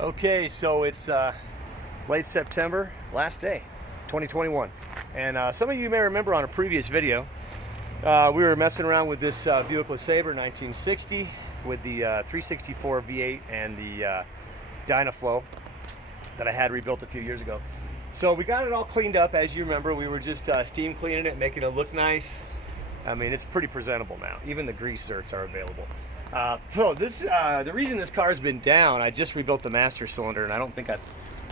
Okay, so it's late September, last day, 2021. And some of you may remember on a previous video, we were messing around with this Buick LeSabre 1960 with the 364 V8 and the dynaflow that I had rebuilt a few years ago. So we got it all cleaned up. As you remember, we were just steam cleaning it, making it look nice. I mean, it's pretty presentable now. Even the grease zerks are available. So the reason this car's been down, I just rebuilt the master cylinder, and I don't think I've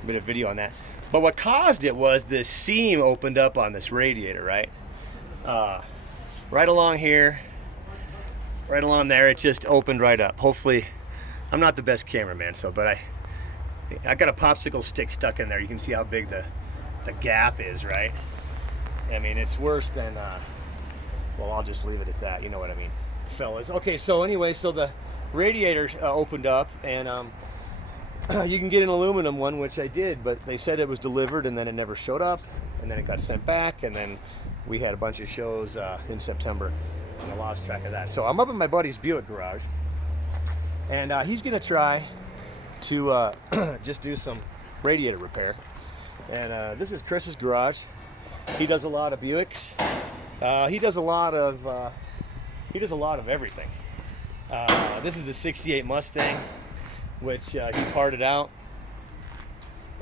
made a video on that. But what caused it was this seam opened up on this radiator, right? Right along here, right along there, it just opened right up. Hopefully, I'm not the best cameraman, but I got a popsicle stick stuck in there. You can see how big the gap is, right? I mean, it's worse than, well, I'll just leave it at that. You know what I mean, fellas. Okay, so anyway, so the radiator opened up, and you can get an aluminum one, which I did, but they said it was delivered, and then it never showed up, and then it got sent back, and then we had a bunch of shows in September, and I lost track of that. So I'm up in my buddy's Buick garage, and he's gonna try to just do some radiator repair. And this is Chris's garage. He does a lot of Buicks. He does a lot of everything. This is a '68 Mustang, which he parted out.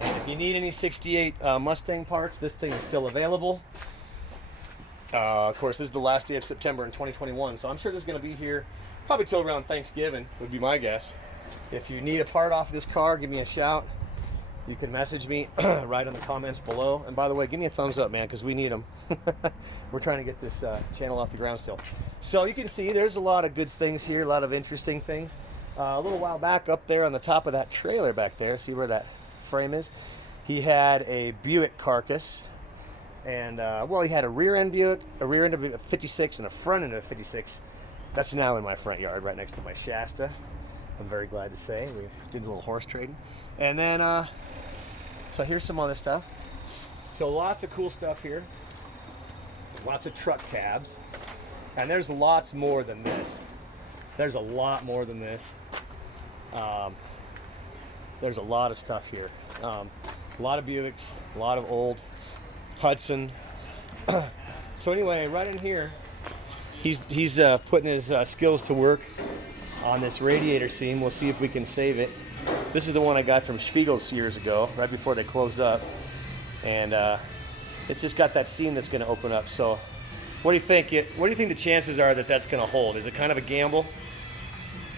And if you need any '68 Mustang parts, this thing is still available. Of course, this is the last day of September in 2021, so I'm sure this is going to be here probably till around Thanksgiving, would be my guess. If you need a part off this car, give me a shout. You can message me right in the comments below. And by the way, give me a thumbs up, man, because we need them. We're trying to get this channel off the ground still. So you can see there's a lot of good things here, a lot of interesting things. A little while back, up there on the top of that trailer back there, see where that frame is? He had a Buick carcass. And, well, he had a rear end Buick, a rear end of a 56, and a front end of a 56. That's now in my front yard, right next to my Shasta. I'm very glad to say. We did a little horse trading. And then, so here's some other stuff. So lots of cool stuff here. Lots of truck cabs. And there's lots more than this. There's a lot more than this. There's a lot of stuff here. A lot of Buicks, a lot of old Hudson. So anyway, right in here, he's putting his skills to work on this radiator seam. We'll see if we can save it. This is the one I got from Sviegel years ago, right before they closed up. And it's just got that seam that's going to open up. So what do you think? What do you think the chances are that that's going to hold? Is it kind of a gamble?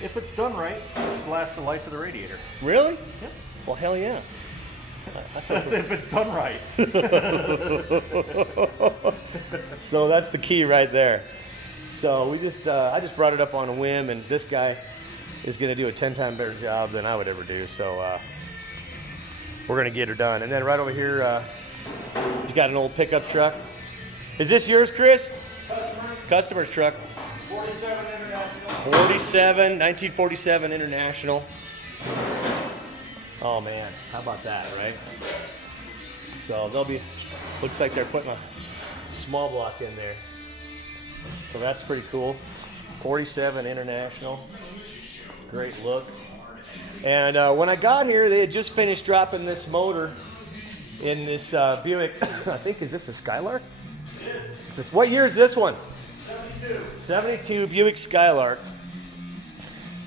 If it's done right, it should last the life of the radiator. Really? Yep. Well, hell yeah. That's if it's done right. So that's the key right there. So we just, I just brought it up on a whim, and this guy is going to do a 10-time better job than I would ever do. So we're going to get her done. And then right over here, he's got an old pickup truck. Is this yours, Chris? Customer's truck. 47 International. 1947 International. Oh man, how about that, right? So they'll be, looks like they're putting a small block in there. So that's pretty cool. 47 International. Great look. And when I got here, they had just finished dropping this motor in this Buick. I think, is this a Skylark? It is. What year is this one? 72. 72 Buick Skylark.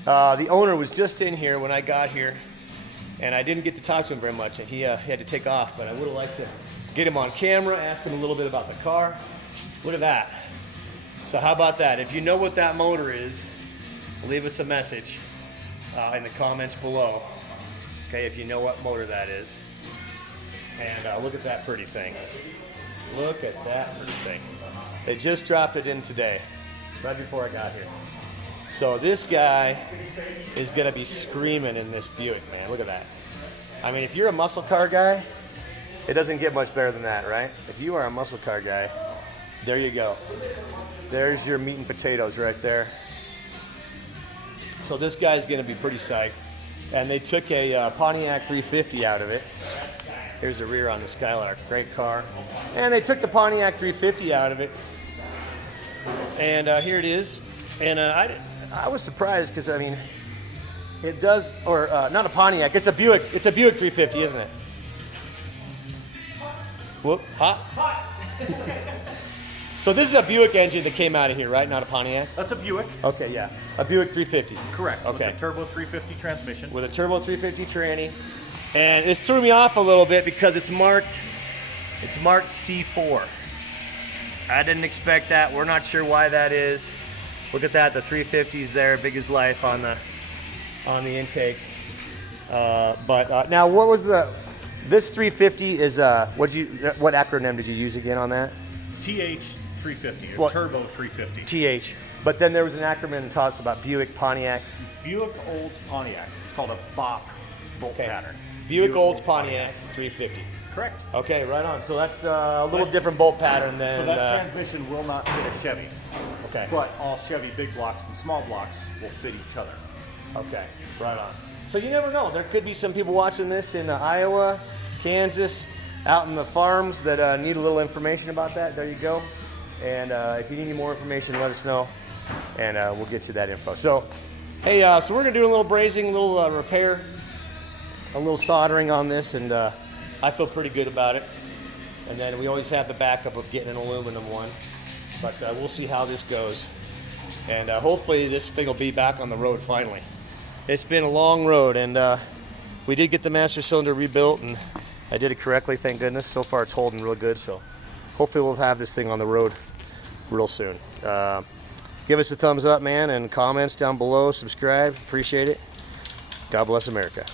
The owner was just in here when I got here, and I didn't get to talk to him very much. He had to take off, but I would have liked to get him on camera, ask him a little bit about the car. Look at that. So how about that? If you know what that motor is, leave us a message in the comments below. Okay, if you know what motor that is. And look at that pretty thing. Look at that pretty thing. They just dropped it in today, right before I got here. So this guy is going to be screaming in this Buick, man. Look at that. I mean, if you're a muscle car guy, it doesn't get much better than that, right? If you are a muscle car guy, there you go. There's your meat and potatoes right there. So this guy's going to be pretty psyched. And they took a Pontiac 350 out of it. Here's the rear on the Skylark. Great car. And they took the Pontiac 350 out of it. And here it is. And I was surprised because, I mean, It does, or not a Pontiac. It's a Buick. It's a Buick 350, isn't it? Whoop, hot. So this is a Buick engine that came out of here, right? Not a Pontiac? That's a Buick. Okay, yeah. A Buick 350. Correct. Okay. With a turbo 350 transmission. With a turbo 350 tranny. And this threw me off a little bit because it's marked C4. I didn't expect that. We're not sure why that is. Look at that, the 350's there, big as life on the intake. Now what was this 350 is what acronym did you use again on that? TH 350, What? turbo 350. TH. But then there was an acronym that taught us about Buick, Pontiac. Buick Olds Pontiac. It's called a BOP bolt Okay. pattern. Buick Olds Pontiac 350. Correct. Okay, right on. So that's a little different bolt pattern than. So that transmission will not fit a Chevy. Okay. But all Chevy big blocks and small blocks will fit each other. Okay, right on. So you never know. There could be some people watching this in Iowa, Kansas, out in the farms that need a little information about that. There you go. And if you need any more information, let us know, and we'll get you that info. So, hey, so we're gonna do a little brazing, a little repair, a little soldering on this, and I feel pretty good about it. And then we always have the backup of getting an aluminum one, but we'll see how this goes. And hopefully this thing will be back on the road finally. It's been a long road, and we did get the master cylinder rebuilt, and I did it correctly, thank goodness. So far it's holding real good, so hopefully we'll have this thing on the road real soon. Give us a thumbs up, man, and comments down below, subscribe, appreciate it. God bless America.